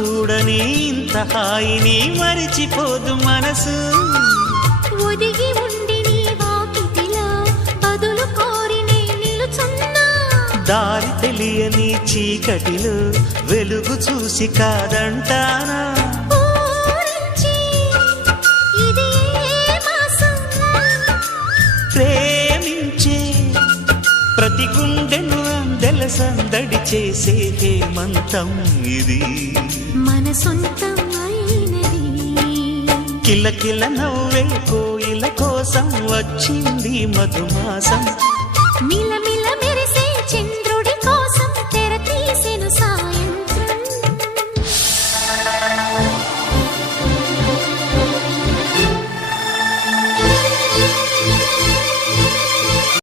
చూడని ఇంత హాయిని మరిచిపోదు మనసు. ఒదిగి ఉండి నీ వాకిటిలో బదులు కోరి నే నిలుచున్నా. దారి తెలియని చీకటిలో వెలుగు చూసి కాదంటానా. ప్రేమించే ప్రతి గుండెను అందెల సందడి చేసే హేమంతం ఇది. మన సొంతం అయినది. కిలకిల నవ్వే కోయిల కోసం వచ్చింది మధుమాసం.